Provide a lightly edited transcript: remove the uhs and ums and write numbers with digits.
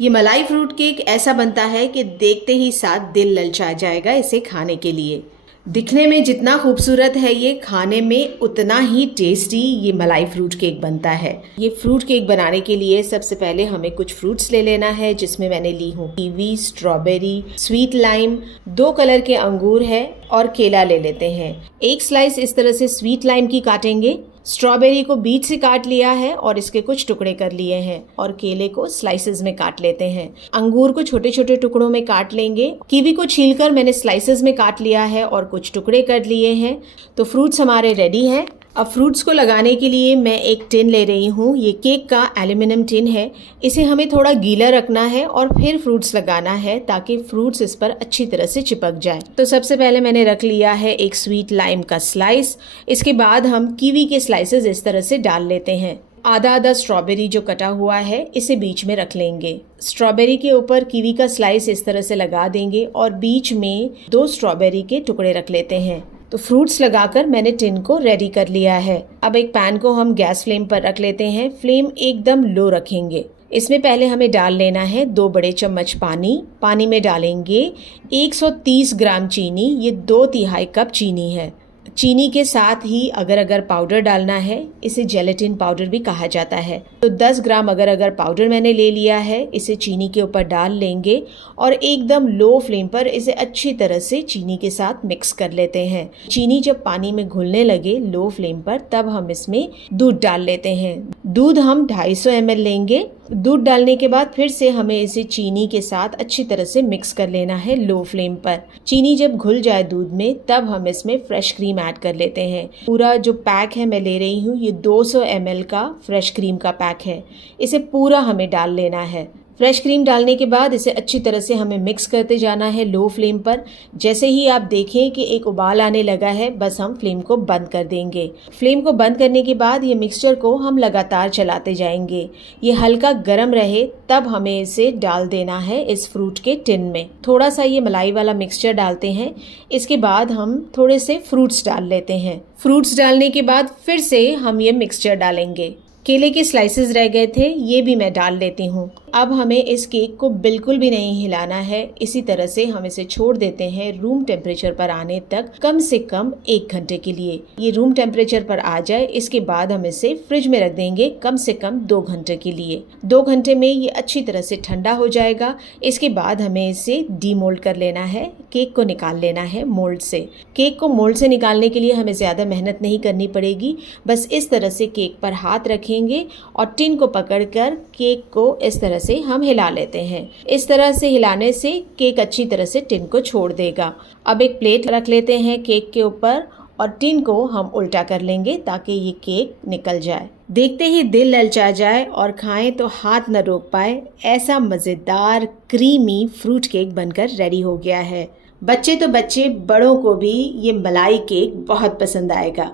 ये मलाई fruit cake ऐसा बनता है कि देखते ही साथ दिल ललचा जाएगा इसे खाने के लिए। दिखने में जितना खूबसूरत है ये, खाने में उतना ही टेस्टी ये मलाई फ्रूट केक बनता है। ये फ्रूट केक बनाने के लिए सबसे पहले हमें कुछ फ्रूट्स ले लेना है, जिसमें मैंने ली हूँ kiwi, strawberry, sweet lime, 2 colour के अंगूर है और केला ले लेते हैं। एक स्लाइस इस तरह से स्वीट लाइम की काटेंगे। स्ट्रॉबेरी को बीच से काट लिया है और इसके कुछ टुकड़े कर लिए हैं और केले को स्लाइसेस में काट लेते हैं। अंगूर को छोटे छोटे टुकड़ों में काट लेंगे। कीवी को छीलकर मैंने स्लाइसेस में काट लिया है और कुछ टुकड़े कर लिए हैं। तो फ्रूट्स हमारे रेडी हैं। अब फ्रूट्स को लगाने के लिए मैं एक टिन ले रही हूँ। ये केक का एल्यूमिनियम टिन है। इसे हमें थोड़ा गीला रखना है और फिर फ्रूट्स लगाना है ताकि फ्रूट्स इस पर अच्छी तरह से चिपक जाए। तो सबसे पहले मैंने रख लिया है एक स्वीट लाइम का स्लाइस। इसके बाद हम कीवी के स्लाइसेस इस तरह से डाल लेते हैं। आधा आधा स्ट्रॉबेरी जो कटा हुआ है इसे बीच में रख लेंगे। स्ट्रॉबेरी के ऊपर कीवी का स्लाइस इस तरह से लगा देंगे और बीच में 2 स्ट्रॉबेरी के टुकड़े रख लेते हैं। तो फ्रूट्स लगाकर मैंने टिन को रेडी कर लिया है। अब एक पैन को हम गैस फ्लेम पर रख लेते हैं। फ्लेम एकदम लो रखेंगे। इसमें पहले हमें डाल लेना है 2 बड़े चम्मच पानी। पानी में डालेंगे 130 ग्राम चीनी। ये 2/3 कप चीनी है। चीनी के साथ ही अगर अगर पाउडर डालना है, इसे जेलेटिन पाउडर भी कहा जाता है। तो 10 ग्राम अगर अगर पाउडर मैंने ले लिया है। इसे चीनी के ऊपर डाल लेंगे और एकदम लो फ्लेम पर इसे अच्छी तरह से चीनी के साथ मिक्स कर लेते हैं। चीनी जब पानी में घुलने लगे लो फ्लेम पर, तब हम इसमें दूध डाल लेते हैं। दूध हम 250 ml लेंगे। दूध डालने के बाद फिर से हमें इसे चीनी के साथ अच्छी तरह से मिक्स कर लेना है लो फ्लेम पर। चीनी जब घुल जाए दूध में, तब हम इसमें फ्रेश क्रीम ऐड कर लेते हैं। पूरा जो पैक है मैं ले रही हूँ, ये 200 ml का फ्रेश क्रीम का पैक है। इसे पूरा हमें डाल लेना है। फ्रेश क्रीम डालने के बाद इसे अच्छी तरह से हमें मिक्स करते जाना है लो फ्लेम पर। जैसे ही आप देखें कि एक उबाल आने लगा है, बस हम फ्लेम को बंद कर देंगे। फ्लेम को बंद करने के बाद ये मिक्सचर को हम लगातार चलाते जाएंगे। ये हल्का गर्म रहे तब हमें इसे डाल देना है इस फ्रूट के टिन में। थोड़ा सा ये मलाई वाला मिक्सचर डालते हैं। इसके बाद हम थोड़े से फ्रूट्स डाल लेते हैं। फ्रूट्स डालने के बाद फिर से हम ये मिक्सचर डालेंगे। केले के स्लाइसेस रह गए थे, ये भी मैं डाल लेती हूँ। अब हमें इस केक को बिल्कुल भी नहीं हिलाना है। इसी तरह से हम इसे छोड़ देते हैं रूम टेम्परेचर पर आने तक, कम से कम 1 घंटे के लिए। ये रूम टेम्परेचर पर आ जाए, इसके बाद हम इसे फ्रिज में रख देंगे कम से कम 2 घंटे के लिए। 2 घंटे में ये अच्छी तरह से ठंडा हो जाएगा। इसके बाद हमें इसे डीमोल्ड कर लेना है। केक को निकाल लेना है मोल्ड से। केक को मोल्ड से निकालने के लिए हमें ज्यादा मेहनत नहीं करनी पड़ेगी। बस इस तरह से केक पर हाथ रखेंगे और टिन को पकड़कर केक को इस तरह से हम हिला लेते हैं। इस तरह से हिलाने से केक अच्छी तरह से टिन को छोड़ देगा। अब एक प्लेट रख लेते हैं केक के ऊपर और टिन को हम उल्टा कर लेंगे ताकि ये केक निकल जाए। देखते ही दिल ललचा जाए और खाएं तो हाथ न रोक पाए, ऐसा मजेदार क्रीमी फ्रूट केक बनकर रेडी हो गया है। बच्चे तो बच्चे, बड़ों को भी ये मलाई केक बहुत पसंद आएगा।